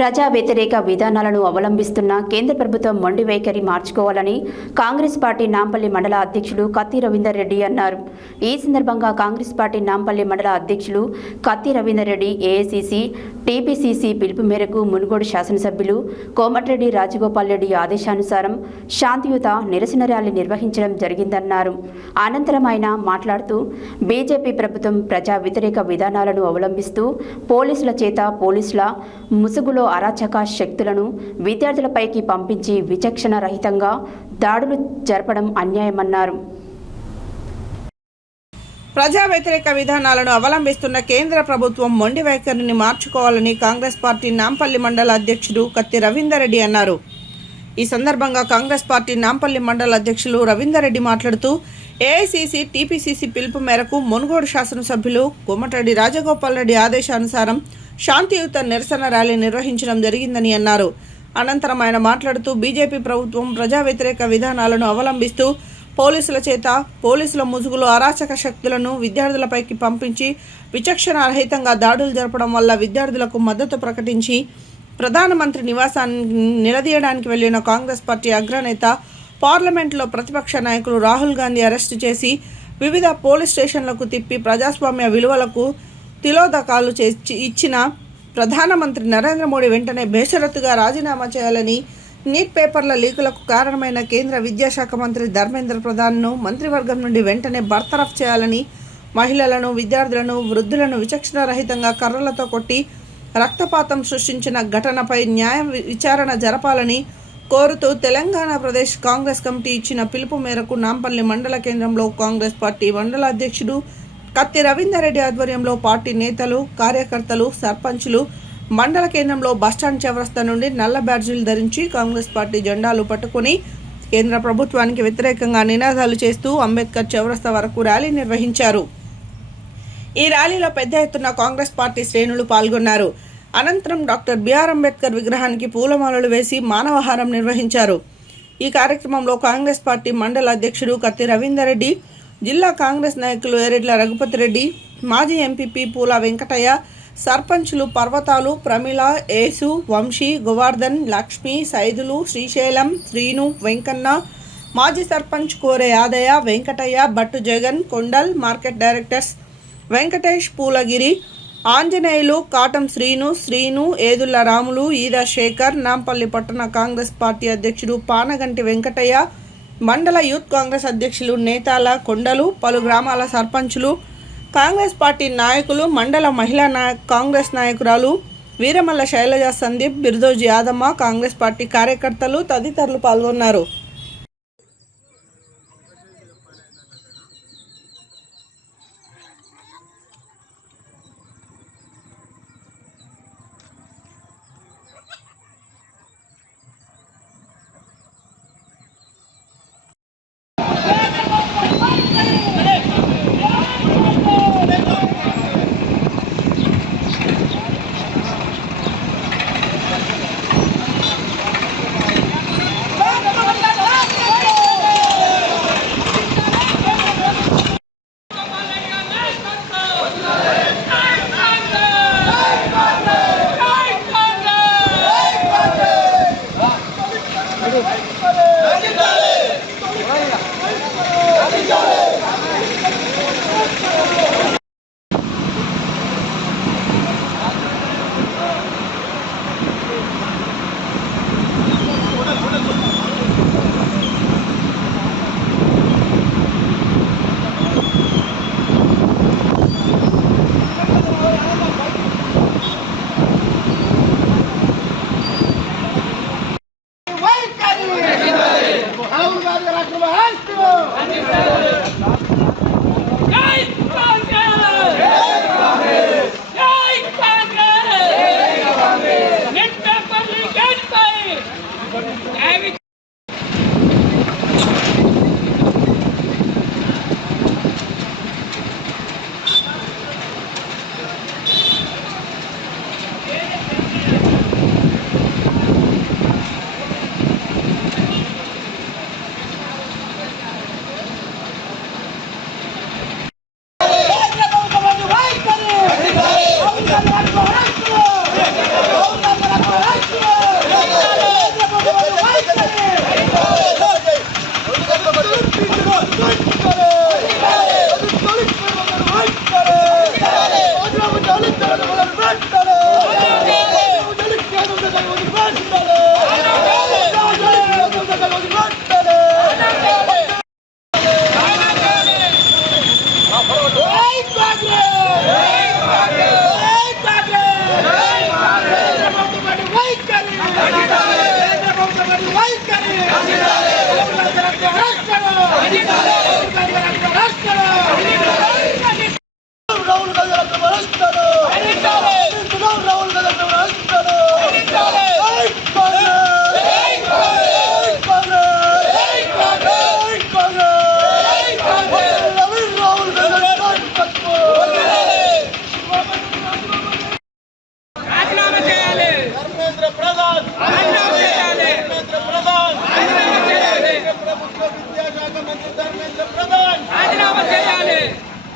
ప్రజా వ్యతిరేక విధానాలను అవలంబిస్తున్న కేంద్ర ప్రభుత్వం మొండి వైఖరి మార్చుకోవాలని కాంగ్రెస్ పార్టీ నాంపల్లి మండల అధ్యక్షులు కత్తి రవీందర్ రెడ్డి అన్నారు. ఈ సందర్భంగా కాంగ్రెస్ పార్టీ నాంపల్లి మండల అధ్యక్షులు కత్తి రవీందర్ రెడ్డి ఏఐసిసి, టీపీసీసీ పిలుపు మేరకు మునుగోడు శాసనసభ్యులు కోమటిరెడ్డి రాజగోపాల్ రెడ్డి ఆదేశానుసారం శాంతియుత నిరసన ర్యాలీ నిర్వహించడం జరిగిందన్నారు. అనంతరం ఆయన మాట్లాడుతూ బీజేపీ ప్రభుత్వం ప్రజా వ్యతిరేక విధానాలను అవలంబిస్తూ పోలీసుల చేత పోలీసుల ముసుగులో అరాచక శక్తులను విద్యార్థులపైకి పంపించి విచక్షణ రహితంగా దాడులు జరపడం అన్యాయమన్నారు. ప్రజా వ్యతిరేక విధానాలను అవలంబిస్తున్న కేంద్ర ప్రభుత్వం మొండి వైఖరిని మార్చుకోవాలని కాంగ్రెస్ పార్టీ నాంపల్లి మండల అధ్యక్షుడు కత్తి రవీందర్ రెడ్డి అన్నారు. ఈ సందర్భంగా కాంగ్రెస్ పార్టీ నాంపల్లి మండల అధ్యక్షులు రవీందర్ రెడ్డి మాట్లాడుతూ ఏఐసిసి, టీపీసీసీ పిలుపు మేరకు మునుగోడు శాసనసభ్యులు కోమటిరెడ్డి రాజగోపాల్ రెడ్డి ఆదేశానుసారం శాంతియుత నిరసన ర్యాలీ నిర్వహించడం జరిగిందని అన్నారు. అనంతరం ఆయన మాట్లాడుతూ బీజేపీ ప్రభుత్వం ప్రజా వ్యతిరేక విధానాలను అవలంబిస్తూ పోలీసుల చేత పోలీసుల ముసుగులో అరాచక శక్తులను విద్యార్థులపైకి పంపించి విచక్షణ రహితంగా దాడులు జరపడం వల్ల విద్యార్థులకు మద్దతు ప్రకటించి ప్రధానమంత్రి నివాసాన్ని నిలదీయడానికి వెళ్లిన కాంగ్రెస్ పార్టీ అగ్రనేత పార్లమెంట్లో ప్రతిపక్ష నాయకులు రాహుల్ గాంధీ అరెస్టు చేసి వివిధ పోలీస్ స్టేషన్లకు తిప్పి ప్రజాస్వామ్య విలువలకు తిలోదకాలు ఇచ్చిన ప్రధానమంత్రి నరేంద్ర మోడీ వెంటనే బేషరతుగా రాజీనామా చేయాలని, నీట్ పేపర్ల లీకులకు కారణమైన కేంద్ర విద్యాశాఖ మంత్రి ధర్మేంద్ర ప్రధాన్ను మంత్రివర్గం నుండి వెంటనే బర్తరఫ్ చేయాలని, మహిళలను, విద్యార్థులను, వృద్ధులను విచక్షణ రహితంగా కర్రలతో కొట్టి రక్తపాతం సృష్టించిన ఘటనపై న్యాయ విచారణ జరపాలని కోరుతూ తెలంగాణ ప్రదేశ్ కాంగ్రెస్ కమిటీ ఇచ్చిన పిలుపు మేరకు నాంపల్లి మండల కేంద్రంలో కాంగ్రెస్ పార్టీ మండల అధ్యక్షుడు కత్తి రవీందర్ రెడ్డి ఆధ్వర్యంలో పార్టీ నేతలు, కార్యకర్తలు, సర్పంచులు మండల కేంద్రంలో బస్టాండ్ చౌరస్తా నుండి నల్ల బ్యాడ్జీలు ధరించి కాంగ్రెస్ పార్టీ జెండాలు పట్టుకుని కేంద్ర ప్రభుత్వానికి వ్యతిరేకంగా నినాదాలు చేస్తూ అంబేద్కర్ చౌరస్తా వరకు ర్యాలీ నిర్వహించారు. ఈ ర్యాలీలో పెద్ద ఎత్తున కాంగ్రెస్ పార్టీ శ్రేణులు పాల్గొన్నారు. అనంతరం డాక్టర్ బిఆర్ అంబేద్కర్ విగ్రహానికి పూలమాలలు వేసి మానవహారం నిర్వహించారు. ఈ కార్యక్రమంలో కాంగ్రెస్ పార్టీ మండల అధ్యక్షుడు కత్తి రవీందర్ రెడ్డి, జిల్లా కాంగ్రెస్ నాయకులు ఎరెడ్ల రఘుపతి రెడ్డి, మాజీ ఎంపీపీ పూల వెంకటయ్య, సర్పంచులు పర్వతాలు, ప్రమిళ, యేసు, వంశీ, గోవర్ధన్, లక్ష్మి, సైదులు, శ్రీశైలం, శ్రీను, వెంకన్న, మాజీ సర్పంచ్ కోరె యాదయ్య, వెంకటయ్య, బట్టు జగన్, కొండల్, మార్కెట్ డైరెక్టర్స్ వెంకటేష్, పూలగిరి, ఆంజనేయులు, కాటం శ్రీను, ఏదుళ్ల రాములు, ఈదా శేఖర్, నాంపల్లి పట్టణ కాంగ్రెస్ పార్టీ అధ్యక్షుడు పానగంటి వెంకటయ్య, మండల యూత్ కాంగ్రెస్ అధ్యక్షులు నేతాల కొండలు, పలు గ్రామాల సర్పంచులు, కాంగ్రెస్ పార్టీ నాయకులు, మండల మహిళా కాంగ్రెస్ నాయకురాలు వీరమల్ల శైలజ, సందీప్, బిర్దోజి యాదమ్మ, కాంగ్రెస్ పార్టీ కార్యకర్తలు తదితరులు పాల్గొన్నారు.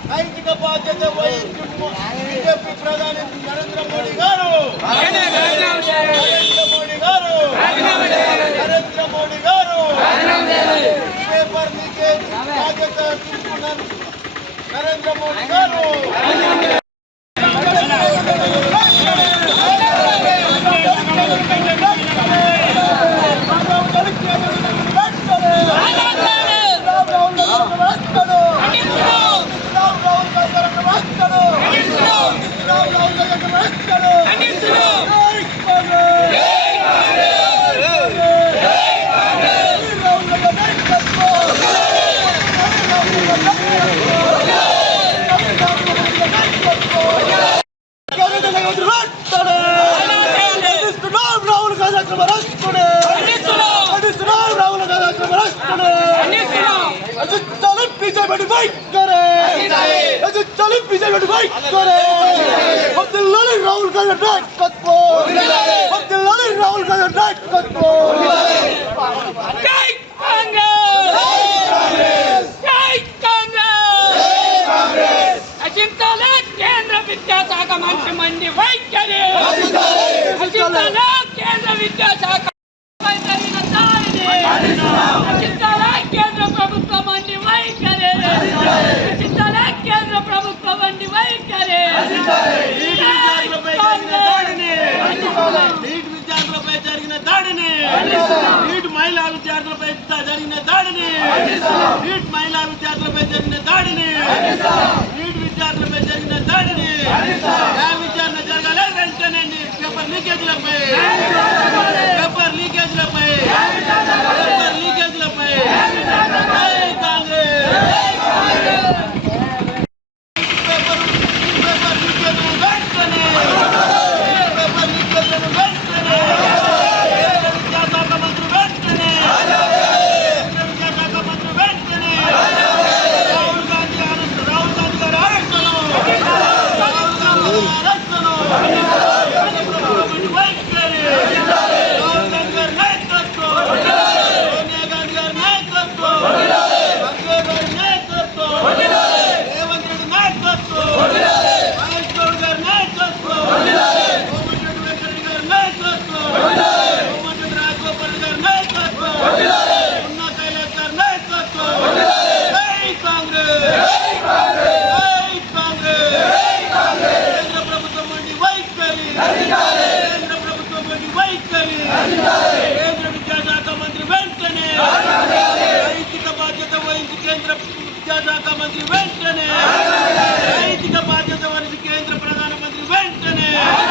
నైతిక బాధ్యత వహించు బీజేపీ ప్రధాని నరేంద్ర మోడీ గారు పేపర్ లీకేజ్ బాధ్యత తీసుకున్నారు నరేంద్ర మోడీ గారు. राहुल गांधी राहुल కేంద్ర విద్యాశాఖ మంత్రి మండి వైఖరి కేంద్ర విద్యాశాఖ కేంద్ర ప్రభుత్వ మండి వైఖరి కేంద్ర ప్రభుత్వ మండి వైఖరి నీట్ విద్యార్థులపై జరిగిన దాడిని నీట్ మహిళా విద్యార్థులపై జరిగిన దాడిని నీట్ మహిళా విద్యార్థులపై జరిగిన దాడిని నీట్ విద్యార్థులపై జరిగిన దాడిని న్యాయ విచారణ జరగాలి వెంటనే పేపర్ లీకేజీలపై